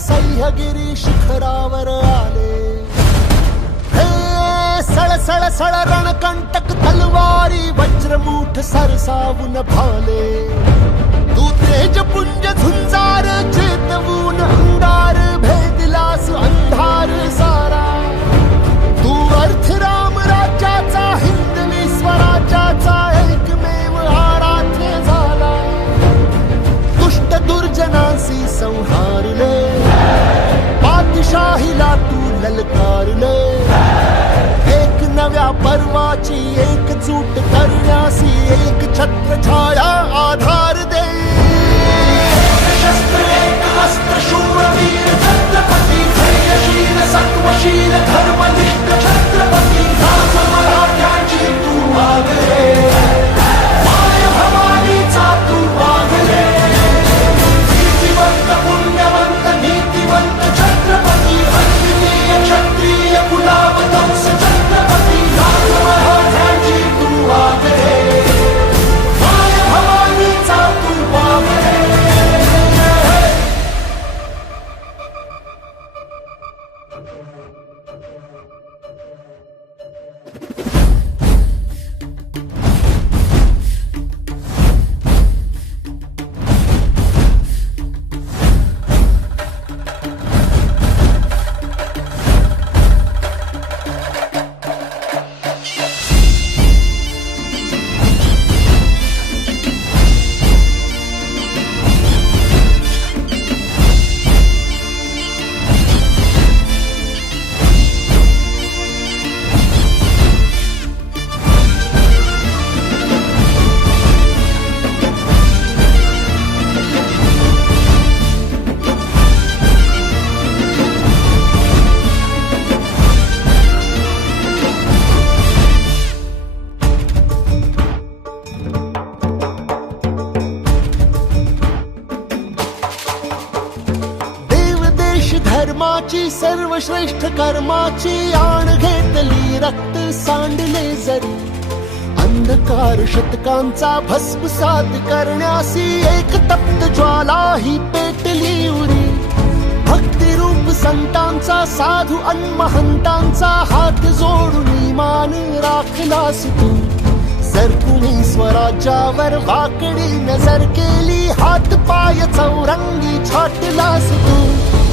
सह्यागिरी शिखरावर आले. हे सळसळ सळ रणकंटक तलवारी वज्रमूठ सरसावून भाले. तू तेजपुंज झुंजार चेतवून अंगार भेदलास अंधार सारा. तू अर्थ राम राज्याचा हिंदवी स्वराज्याचा एकमेव आराध्य झाला. दुष्ट दुर्जनांसी संहारले, पातशाहीला तू ललकारले. एक नव्या पर्वाची एकजूट करण्यासी एक छत्र छाया आधार दे. शस्त्र एक अस्त्र शूरवीर छत्रपती धैर्यशील सत्वशील धर्मनिष्ठ छत्रपती राज मराठ्यांची तू वागले. माय भवानीचा तू वागले. नीतिवंत पुण्यवंत नीतिवंत छत्रपती अद्वितीय क्षत्रिय कुलावतंस छत्रपती राज मराठ्यांची तू वागले. माय भवानीचा तू वागले. धर्माची सर्वश्रेष्ठ कर्माची आण घेतली रक्त सांडले जरी. अंधकार शतकांचा भस्मसात करण्यासी एक तप्त ज्वाला ही पेटली उरी. भक्तिरूप संतांचा साधू अन्महंतांचा हात जोडून मान राखलास तू. जर कुणी स्वराज्यावर वाकडी नजर केली हात पाय चौरंगी छाटलास तू.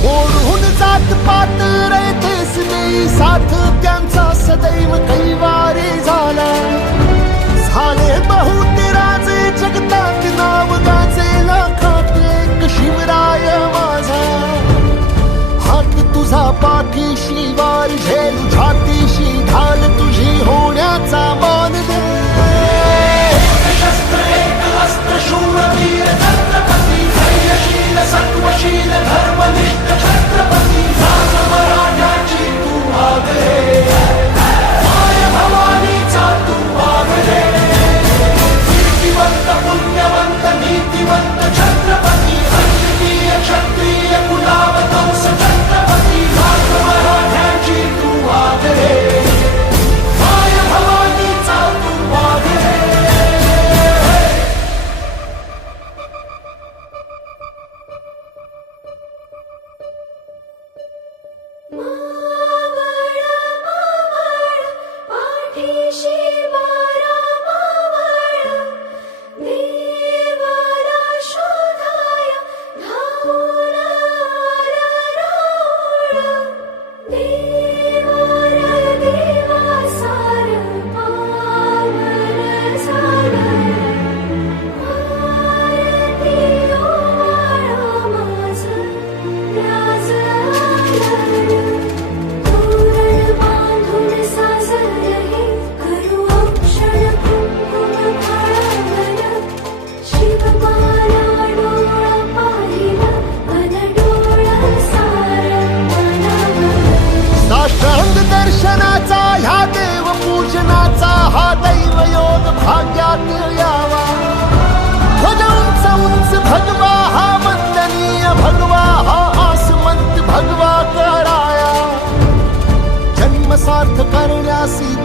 ओढून जात पात रयतेस नाही साथ त्यांचा सदैव कैवारी झाला. झाले बहुत राजे जगतात नाव गाजे लाखात एक शिवराय माझा. हात तुझा पाठीशी वार झेल छातीशी ढाल तुझी होण्याचा मान दे. शस्त्र एक अस्त्र शूरवीर छत्रपती धैर्यशील सत्वशील धर्मनिष्ठ छत्रपती राज मराठ्यांची तू वागले. माय भवानीचा तू वागले. नीतिवंत पुण्यवंत नीतिवंत छत्रपती अद्वितीय क्षत्रिय कुलावतंस छत्रपती राज मराठ्यांची तू वागले. माय भवानीचा तू वागले.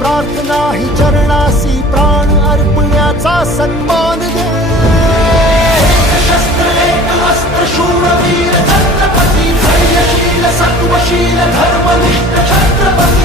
प्रार्थना ही चरणासी प्राण अर्पण्याचा सन्मान दे. शस्त्र एक अस्त्र शूरवीर छत्रपती सत्वशील धर्मनिष्ठ छत्रपती